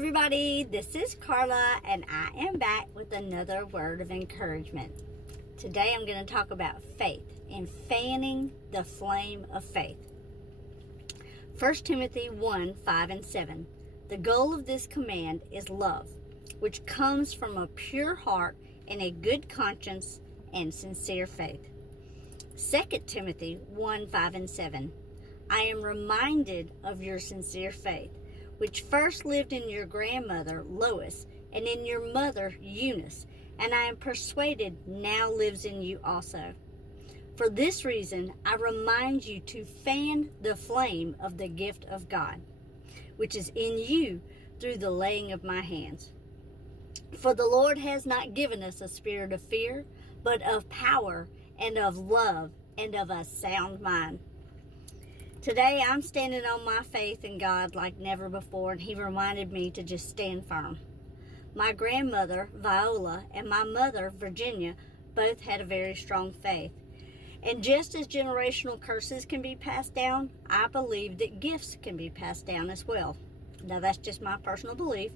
everybody, this is Carla and I am back with another word of encouragement. Today I'm going to talk about faith and fanning the flame of faith. 1 Timothy 1, 5 and 7. The goal of this command is love, which comes from a pure heart and a good conscience and sincere faith. 2 Timothy 1, 5 and 7. I am reminded of your sincere faith, which first lived in your grandmother Lois and in your mother Eunice, and I am persuaded now lives in you also. For this reason, I remind you to fan the flame of the gift of God, which is in you through the laying of my hands. For the Lord has not given us a spirit of fear, but of power and of love and of a sound mind. Today I'm standing on my faith in God like never before, and He reminded me to just stand firm. My grandmother, Viola, and my mother, Virginia, both had a very strong faith. And just as generational curses can be passed down, I believe that gifts can be passed down as well. Now that's just my personal belief.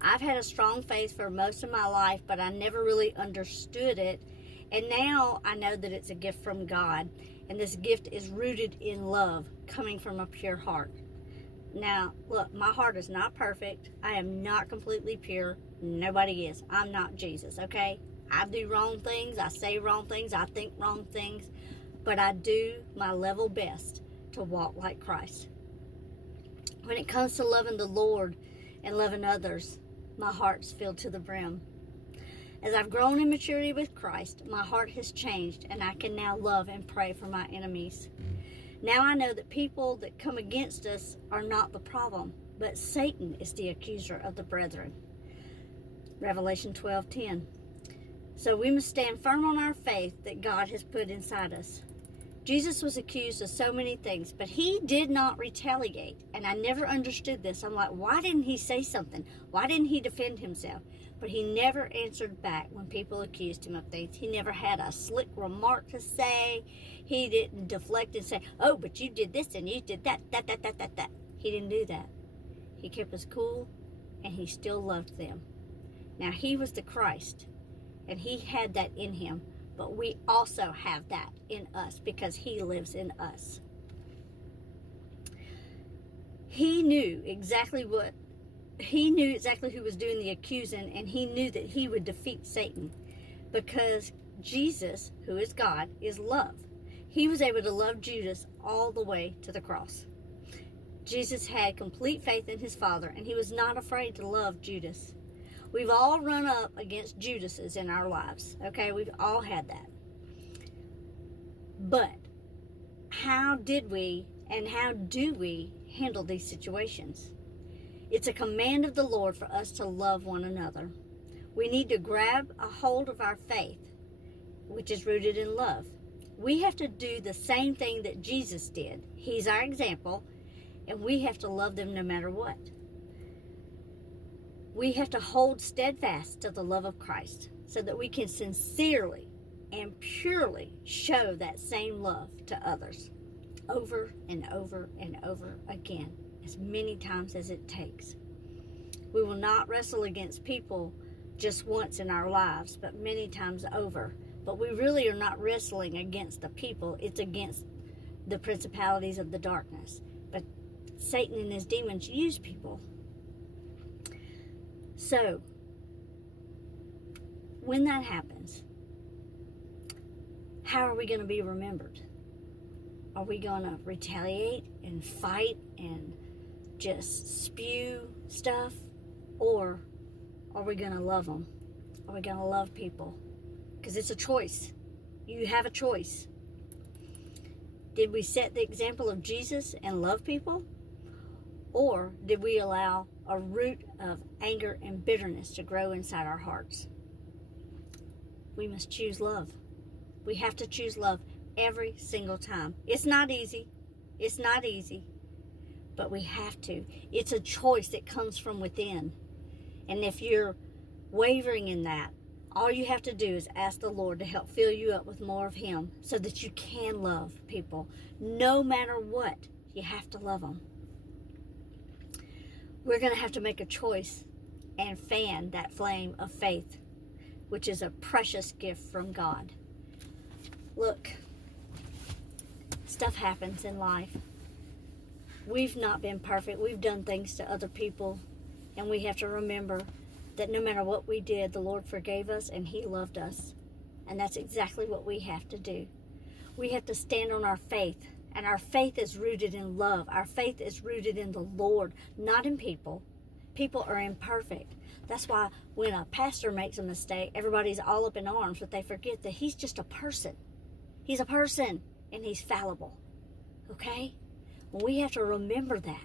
I've had a strong faith for most of my life, but I never really understood it. And now I know that it's a gift from God. And this gift is rooted in love, coming from a pure heart. Now, look, my heart is not perfect. I am not completely pure. Nobody is. I'm not Jesus, okay? I do wrong things. I say wrong things. I think wrong things. But I do my level best to walk like Christ. When it comes to loving the Lord and loving others, my heart's filled to the brim. As I've grown in maturity with Christ, my heart has changed, and I can now love and pray for my enemies. Now I know that people that come against us are not the problem, but Satan is the accuser of the brethren. Revelation 12:10. So we must stand firm on our faith that God has put inside us. Jesus was accused of so many things, but He did not retaliate. And I never understood this. I'm like, why didn't He say something? Why didn't He defend Himself? But He never answered back when people accused Him of things. He never had a slick remark to say. He didn't deflect and say, oh, but you did this and you did that. He didn't do that. He kept us cool, and He still loved them. Now, He was the Christ, and He had that in Him. But we also have that in us because He lives in us. He knew exactly who was doing the accusing, and He knew that He would defeat Satan because Jesus, who is God, is love. He was able to love Judas all the way to the cross. Jesus had complete faith in His Father, and He was not afraid to love Judas. We've all run up against Judases in our lives, okay? We've all had that. But how did we and how do we handle these situations? It's a command of the Lord for us to love one another. We need to grab a hold of our faith, which is rooted in love. We have to do the same thing that Jesus did. He's our example, and we have to love them no matter what. We have to hold steadfast to the love of Christ so that we can sincerely and purely show that same love to others over and over and over again, as many times as it takes. We will not wrestle against people just once in our lives, but many times over. But we really are not wrestling against the people. It's against the principalities of the darkness. But Satan and his demons use people. So, when that happens, how are we going to be remembered? Are we going to retaliate and fight and just spew stuff? Or are we going to love them? Are we going to love people? Because it's a choice. You have a choice. Did we set the example of Jesus and love people? Or did we allow a root of anger and bitterness to grow inside our hearts? We must choose love. We have to choose love every single time. It's not easy. It's not easy. But we have to. It's a choice that comes from within. And if you're wavering in that, all you have to do is ask the Lord to help fill you up with more of Him so that you can love people. No matter what, you have to love them. we're going to have to make a choice and fan that flame of faith, which is a precious gift from God. Look, stuff happens in life. We've not been perfect. We've done things to other people, and we have to remember that no matter what we did, the Lord forgave us and He loved us. And that's exactly what we have to do. We have to stand on our faith, and our faith is rooted in love. Our faith is rooted in the Lord, not in people. People are imperfect. That's why when a pastor makes a mistake, everybody's all up in arms, but they forget that he's just a person. He's a person, and he's fallible. Okay? Well, we have to remember that.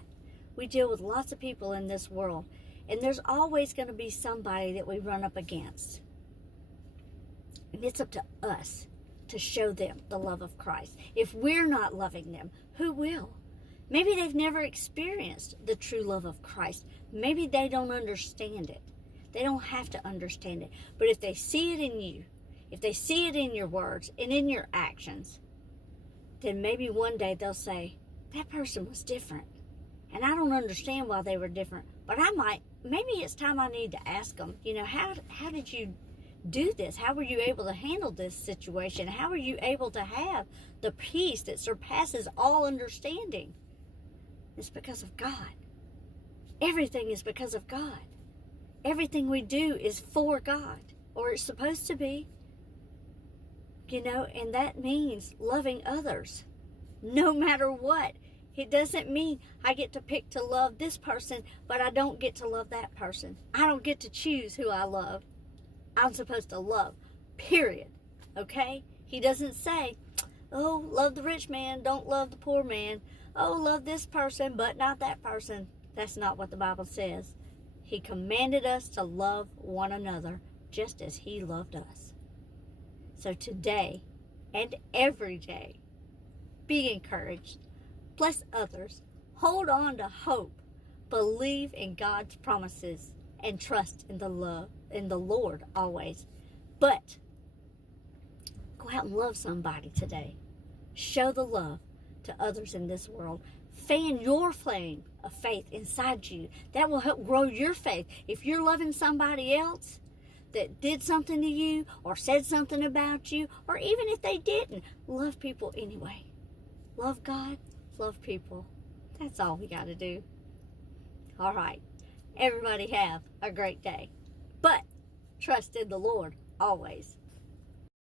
We deal with lots of people in this world, and there's always going to be somebody that we run up against. And it's up to us to show them the love of Christ. If we're not loving them, who will? Maybe they've never experienced the true love of Christ. Maybe they don't understand it. They don't have to understand it. But if they see it in you, if they see it in your words and in your actions, then maybe one day they'll say, that person was different. And I don't understand why they were different. But maybe it's time I need to ask them, how did you do this? How were you able to handle this situation? How were you able to have the peace that surpasses all understanding? It's because of God. Everything is because of God. Everything we do is for God, or it's supposed to be. And that means loving others, no matter what. It doesn't mean I get to pick to love this person, but I don't get to love that person. I don't get to choose who I love. I'm supposed to love, period. Okay? He doesn't say, oh, love the rich man, don't love the poor man. Oh, love this person, but not that person. That's not what the Bible says. He commanded us to love one another just as He loved us. So today and every day, be encouraged. Bless others. Hold on to hope. Believe in God's promises and trust in the Lord always. But go out and love somebody today. Show the love to others in this world. Fan your flame of faith inside you. That will help grow your faith. If you're loving somebody else that did something to you or said something about you, or even if they didn't, love people anyway. Love God, love people. That's all we got to do. All right. Everybody have a great day. But trust in the Lord always.